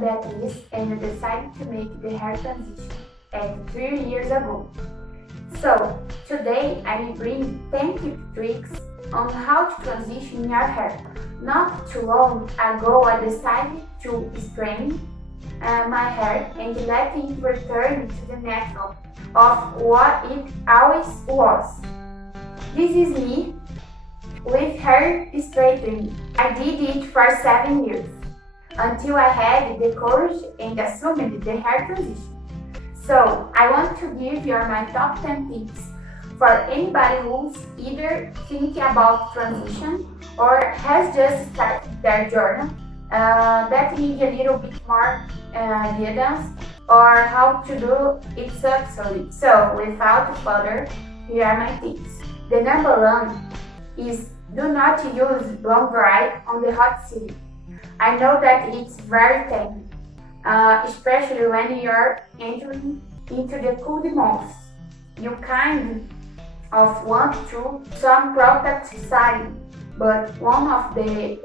that is and decided to make the hair transition at 3 years ago. So, today I will bring 10 tricks on how to transition your hair. Not too long ago I decided to straighten my hair and let it return to the natural of what it always was. This is me with hair straightening. I did it for 7 years until I had the courage and assumed the hair transition. So I want to give you my top 10 tips for anybody who's either thinking about transition or has just started their journey that need a little bit more guidance or how to do it successfully. So without further, here are my tips. The number one is do not use blow dry on the hot city. I know that it's very tempting, especially when you're entering into the cold months. You kind of want to some products side, but one of the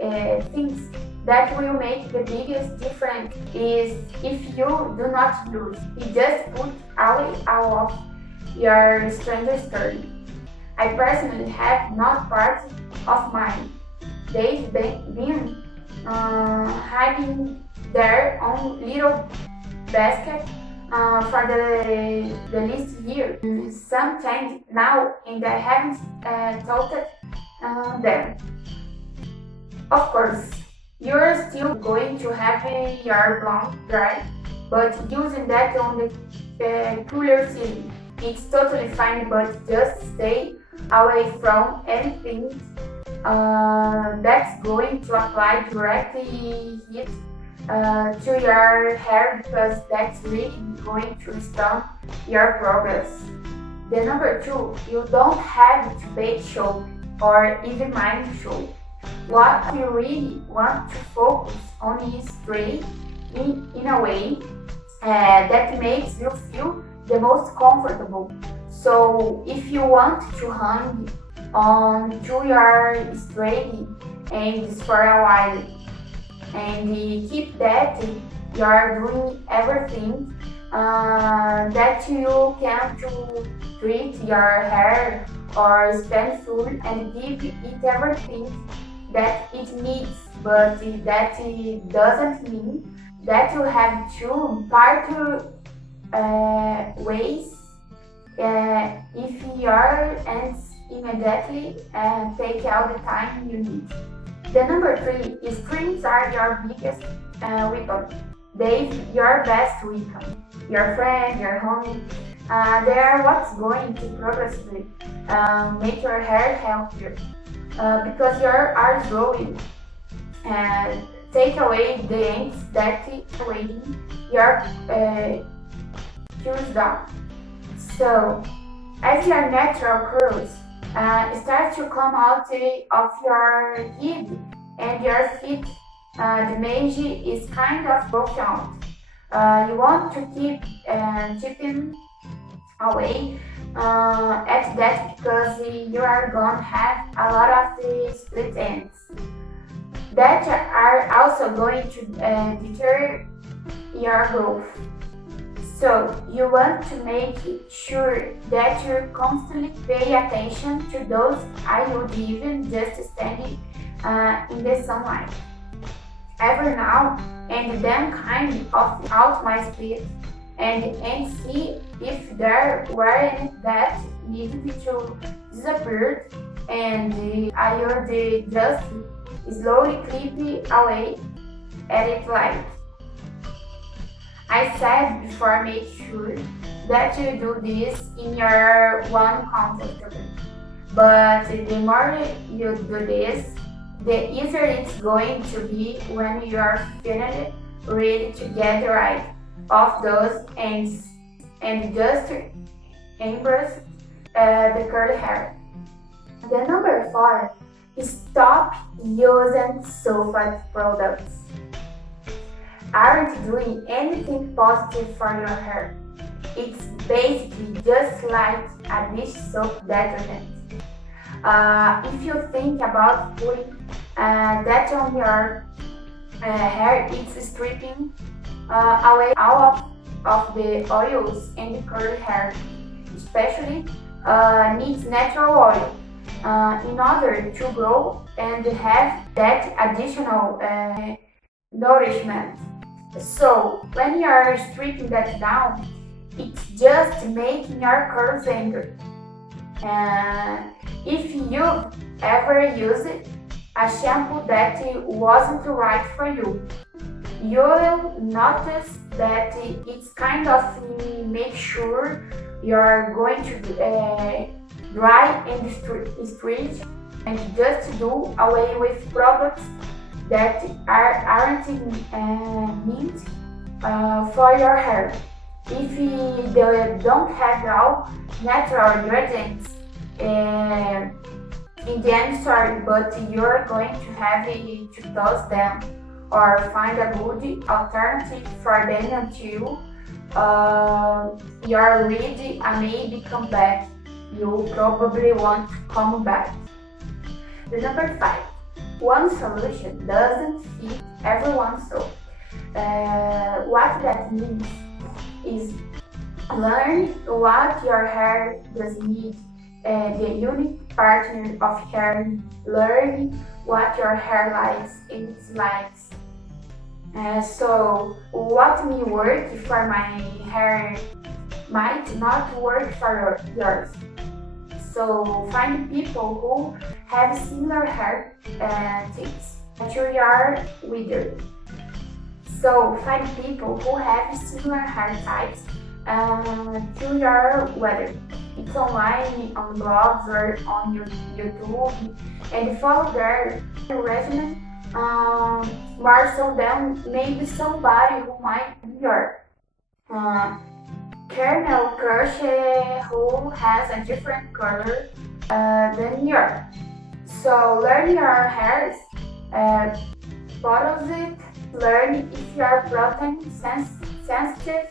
things that will make the biggest difference is if you do not use it, just put away all of your stranger story. I personally have not part of mine. They've been hiding their own little basket for the last year. Sometimes now, and I haven't told them. Of course, you're still going to have your blow dry, but using that on the cooler season, it's totally fine, but just stay away from anything that's going to apply directly heat to your hair, because that's really going to stunt your progress. The number two, you don't have to bake show or even mind show. What you really want to focus on is spray in a way that makes you feel the most comfortable. So if you want to hang on to your straightening ends for a while and keep that, you're doing everything that you can to treat your hair or spend food and give it everything that it needs, but that doesn't mean that you have to part ways if your ends immediately take all the time you need. The number three is creams are your biggest weapon. They're your best weapon. Your friend, your homie, they are what's going to progressively make your hair healthier. Because your are growing and take away the ends that are weighing your curls down. So, as your natural curls start to come out of your head and your feet, the mage is kind of broken out. You want to keep chipping away at that because you are going to have a lot of the split ends that are also going to deter your growth. So you want to make sure that you constantly pay attention to those even just standing in the sunlight. Every now and then kind of out my split and see if there were any that needed to disappear, and I would just slowly clip away at it like I said before. Make sure that you do this in your one contact, but the more you do this, the easier it's going to be when you are finished, ready to get rid of those ends and just embrace the curly hair. The number four is stop using sulfate products. Aren't doing anything positive for your hair. It's basically just like a dish soap detergent. If you think about putting that on your hair, it's stripping away all of the oils and the curly hair, especially needs natural oil in order to grow and have that additional nourishment. So when you are stripping that down, it's just making your curls longer. If you ever used a shampoo that wasn't right for you, you will notice that it's kind of make sure you're going to dry and stretch, and just do away with products that aren't meant for your hair. If they don't have all natural ingredients, in the end, sorry, but you're going to have to toss them or find a good alternative for them until you're ready and maybe come back. You probably won't come back. The number 5. One solution doesn't fit everyone, so what that means is learn what your hair does need, the unique partner of hair, learn what your hair likes and dislikes. So what may work for my hair might not work for yours. So find people who have similar hair tips to your weather. So find people who have similar hair types to your weather. It's online, on blogs or on YouTube, and follow their regimen. More so than maybe somebody who might be your Kernel Crush who has a different color than yours. So learn your hairs, photos it, learn if you are protein sensitive,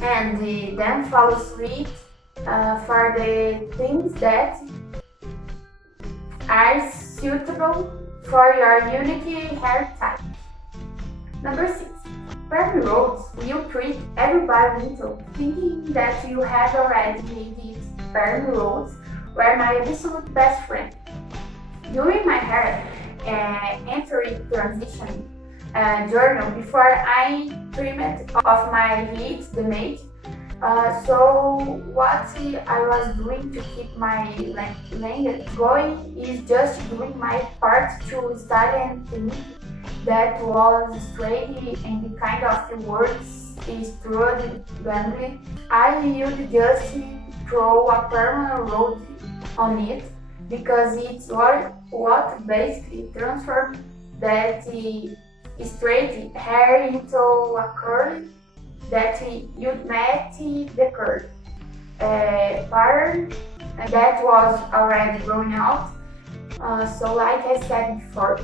and then follow suit for the things that are suitable for your unique hair type. Number 6. Perm roads will trick everybody into thinking that you have already made it. Perm roads were my absolute best friend. During my hair entering transition journey, before I trimmed off my heat, the mate. So what I was doing to keep my length going is just doing my part to style and think that was straight and kind of works strode gently. I would just throw a permanent road on it because it's what basically transformed that straight hair into a curl that you'd match the curl pattern that was already growing out. So like I said before,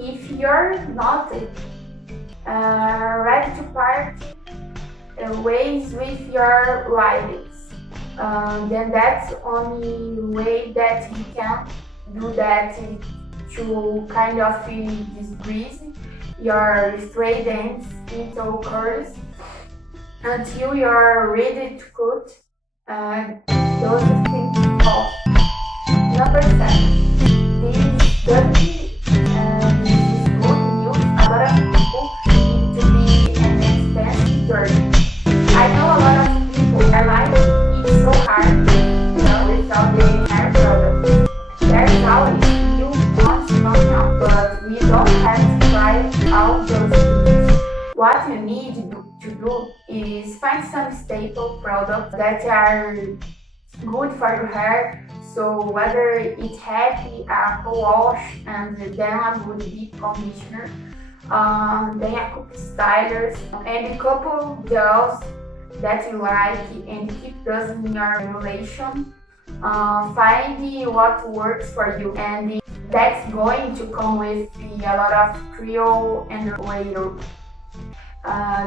if you're not ready to part ways with your rivals, then that's the only way that you can do that to kind of decrease your straight ends into curls until you're ready to cut those things off. Number 7. This dirty I know a lot of people are like, it's so hard without the hair products. There's always new ones coming up, but we don't have to try all those things. What you need to do is find some staple products that are good for your hair. So whether it has a co-wash and then a good deep conditioner, then a couple stylers and a couple gels that you like and keep those in your relation. Find what works for you, and that's going to come with a lot of trio and water.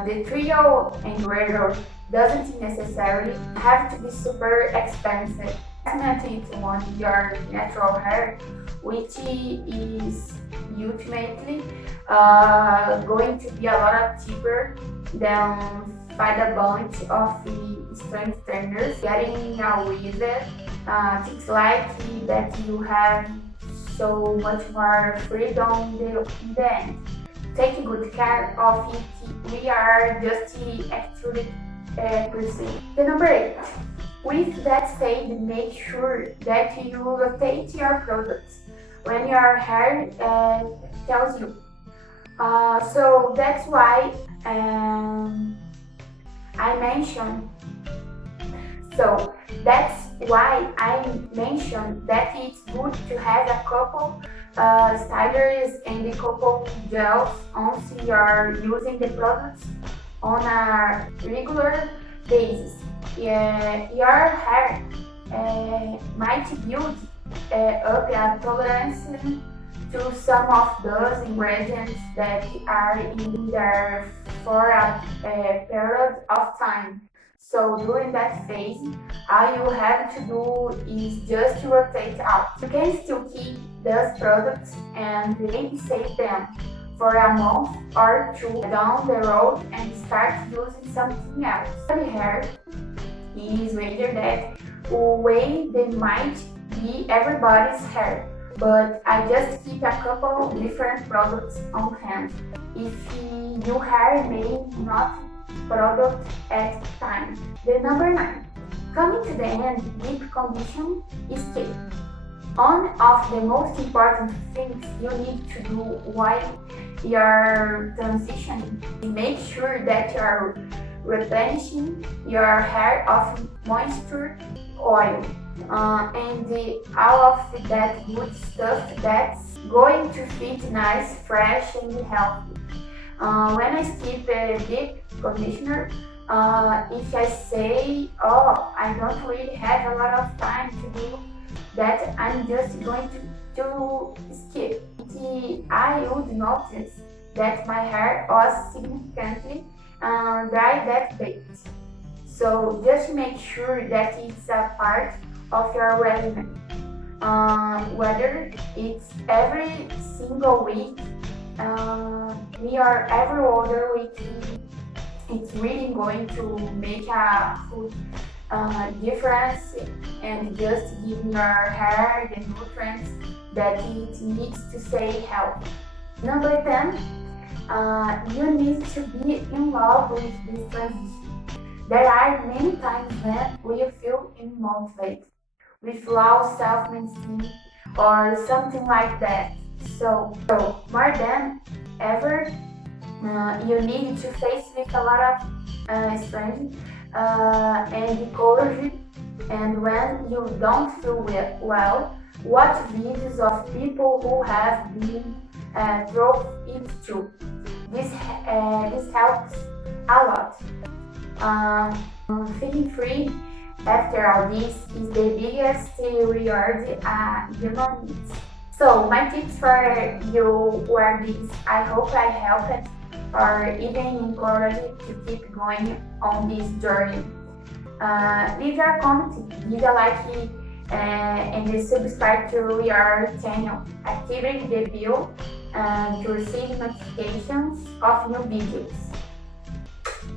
The trio and water doesn't necessarily have to be super expensive. It on your natural hair, which is ultimately going to be a lot cheaper than find a bunch of the strength trainers getting a wizard. Things like that you have so much more freedom in the end. Take good care of it. We are just actually proceed. The number 8. With that said, make sure that you rotate your products when your hair tells you. So that's why I mentioned. So that's why I mentioned that it's good to have a couple stylers and a couple gels once you're using the products on a regular basis. Your hair might build up a tolerance to some of those ingredients that are in there for a period of time. So during that phase, all you have to do is just rotate out. You can still keep those products and maybe save them for a month or two down the road and start using something else. The hair is rather that way they might be everybody's hair, but I just keep a couple different products on hand if your hair may not product at time. The number 9. Coming to the end, deep condition is key. One of the most important things you need to do while you're transitioning is make sure that you're replenishing your hair of moisture, oil, and all of that good stuff that's going to fit nice, fresh, and healthy. When I skip a deep conditioner, if I say, oh, I don't really have a lot of time to do that, I'm just going to skip. I would notice that my hair was significantly dry that day. So just make sure that it's a part of your regimen. Whether it's every single week or every other week, it's really going to make a huge difference and just give your hair the nutrients that it needs to stay healthy. Number 10, you need to be in love with this transition. There are many times when we feel unmotivated, with low self-esteem or something like that. So more than ever, you need to face with a lot of strength and courage. And when you don't feel well, watch videos of people who have been through it too. This helps a lot. Feeling free after all this is the biggest reward a human needs. So my tips for you were these. I hope I helped or even encouraged to keep going on this journey. Leave your comment, give a like, and subscribe to your channel. Activate the bell to receive notifications of new videos.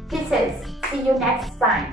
Kisses! See you next time!